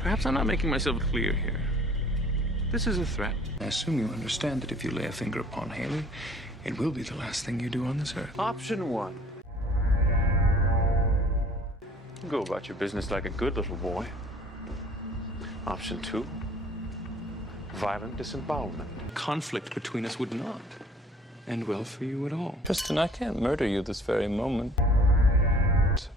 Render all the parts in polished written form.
Perhaps I'm not making myself clear here. This is a threat. I assume you understand that if you lay a finger upon Haley, it will be the last thing you do on this earth. Option 1. Go about your business like a good little boy. Option 2. Violent disembowelment. Conflict between us would not end well for you at all. Tristan, I can't murder you this very moment.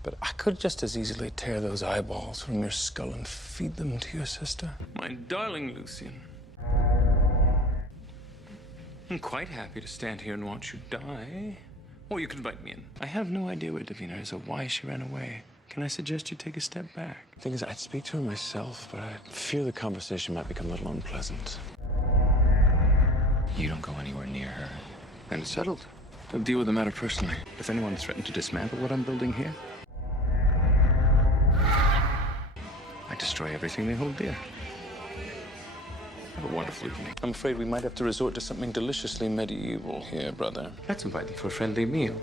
But I could just as easily tear those eyeballs from your skull and feed them to your sister. My darling Lucian. I'm quite happy to stand here and watch you die. Or you can invite me in. I have no idea where Davina is or why she ran away. Can I suggest you take a step back? The thing is, I'd speak to her myself, but I fear the conversation might become a little unpleasant. You don't go anywhere near her. And it's settled. I'll deal with the matter personally. If anyone threatened to dismantle what I'm building here, I destroy everything they hold dear. Have a wonderful evening. I'm afraid we might have to resort to something deliciously medieval here, brother. Let's invite them for a friendly meal.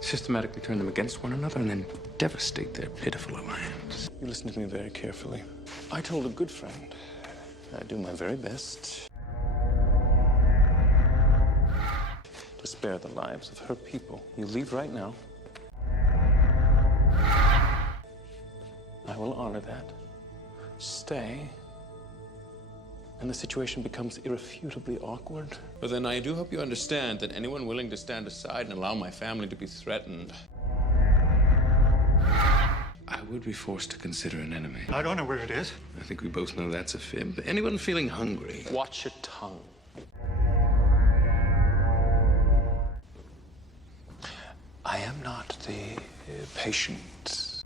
Systematically turn them against one another and then devastate their pitiful alliance. You listen to me very carefully. I told a good friend I do my very best to spare the lives of her people. You leave right now. I will honor that. Stay. And the situation becomes irrefutably awkward. But then I do hope you understand that anyone willing to stand aside and allow my family to be threatened, I would be forced to consider an enemy. I don't know where it is. I think we both know that's a fib. Anyone feeling hungry, watch your tongue. I am not the patient,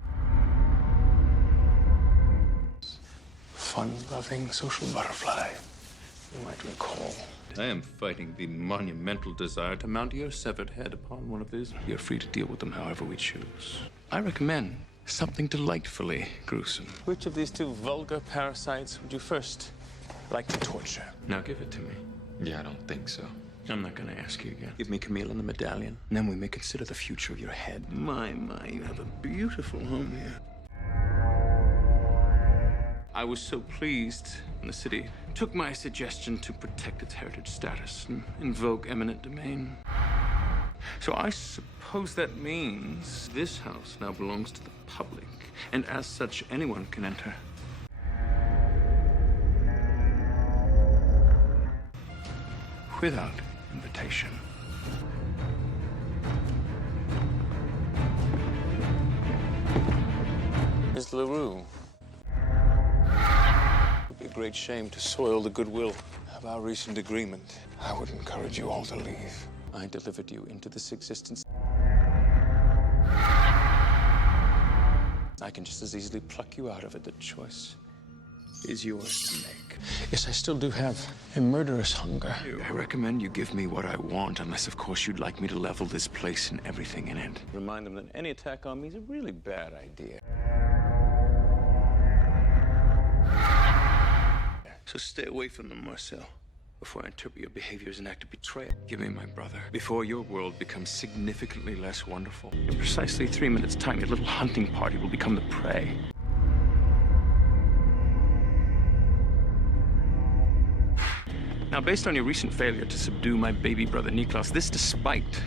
fun-loving social butterfly you might recall. I am fighting the monumental desire to mount your severed head upon one of these. You're free to deal with them however we choose. I recommend something delightfully gruesome. Which of these two vulgar parasites would you first like to torture? Now give it to me. Yeah, I don't think so. I'm not going to ask you again. Give me Camille and the medallion, and then we may consider the future of your head. My, you have a beautiful home here. I was so pleased when the city took my suggestion to protect its heritage status and invoke eminent domain. So I suppose that means this house now belongs to the public, and as such, anyone can enter. Without invitation. Miss LaRue. It would be a great shame to soil the goodwill of our recent agreement. I would encourage you all to leave. I delivered you into this existence. I can just as easily pluck you out of it. The choice is yours to make. Yes, I still do have a murderous hunger. I recommend you give me what I want, unless, of course, you'd like me to level this place and everything in it. Remind them that any attack on me is a really bad idea. So stay away from them, Marcel, before I interpret your behavior as an act of betrayal. Give me my brother, before your world becomes significantly less wonderful. In precisely 3 minutes' time, your little hunting party will become the prey. Now, based on your recent failure to subdue my baby brother, Niklas, this despite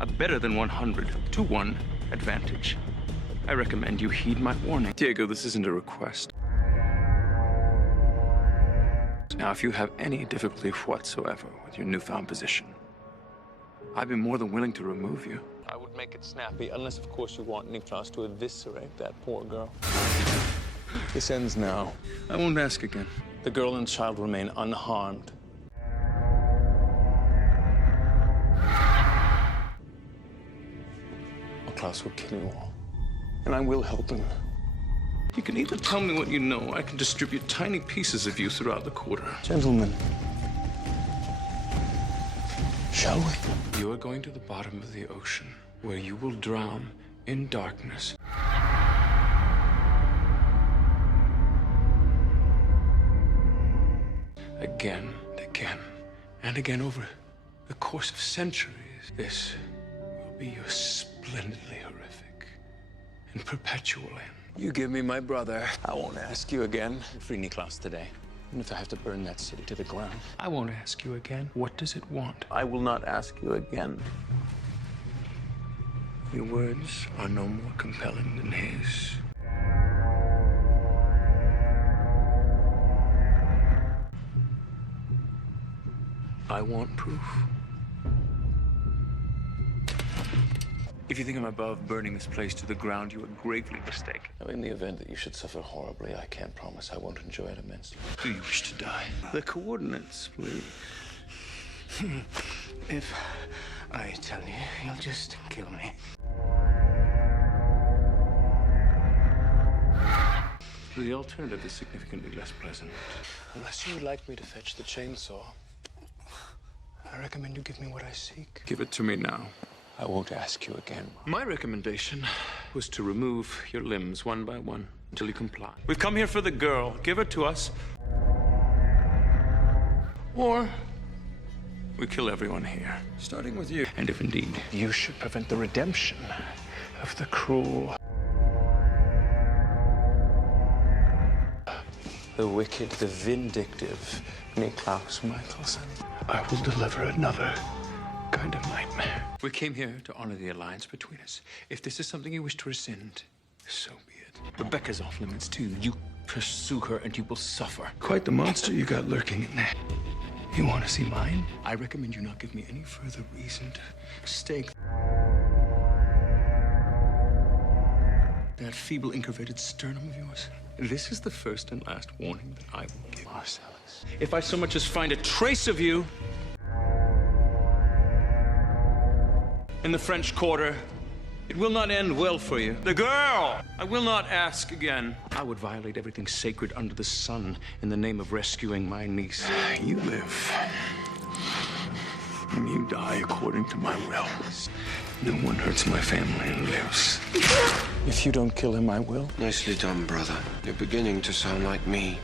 a better than 100-to-1 advantage, I recommend you heed my warning. Diego, this isn't a request. Now, if you have any difficulty whatsoever with your newfound position, I'd be more than willing to remove you. I would make it snappy, unless, of course, you want Niklas to eviscerate that poor girl. This ends now. I won't ask again. The girl and child remain unharmed. Or Klaus will kill you all. And I will help him. You can either tell me what you know, or I can distribute tiny pieces of you throughout the quarter. Gentlemen, shall we? You are going to the bottom of the ocean, where you will drown in darkness. Again and again and again over the course of centuries. This will be your split. splendidly horrific and perpetual end. You give me my brother, I won't ask you again. Free Niklas today. And if I have to burn that city to the ground, I won't ask you again. What does it want? I will not ask you again. Your words are no more compelling than his. I want proof. If you think I'm above burning this place to the ground, you are gravely mistaken. In the event that you should suffer horribly, I can't promise I won't enjoy it immensely. Do you wish to die? The coordinates, please. If I tell you, you'll just kill me. The alternative is significantly less pleasant. Unless you would like me to fetch the chainsaw, I recommend you give me what I seek. Give it to me now. I won't ask you again. My recommendation was to remove your limbs one by one until you comply. We've come here for the girl. Give her to us. Or we kill everyone here, starting with you. And if indeed you should prevent the redemption of the cruel, The wicked, the vindictive Niklaus Mikaelson. I will deliver another kind of nightmare. We came here to honor the alliance between us. If this is something you wish to rescind, so be it. Rebecca's off limits too. You pursue her and you will suffer. Quite the monster you got lurking in there. You want to see mine? I recommend you not give me any further reason to stake that feeble, incurvated sternum of yours. This is the first and last warning that I will give. Marcellus. If I so much as find a trace of you in the French Quarter, it will not end well for you. The girl! I will not ask again. I would violate everything sacred under the sun in the name of rescuing my niece. You live, and you die according to my will. No one hurts my family and lives. If you don't kill him, I will. Nicely done, brother. You're beginning to sound like me.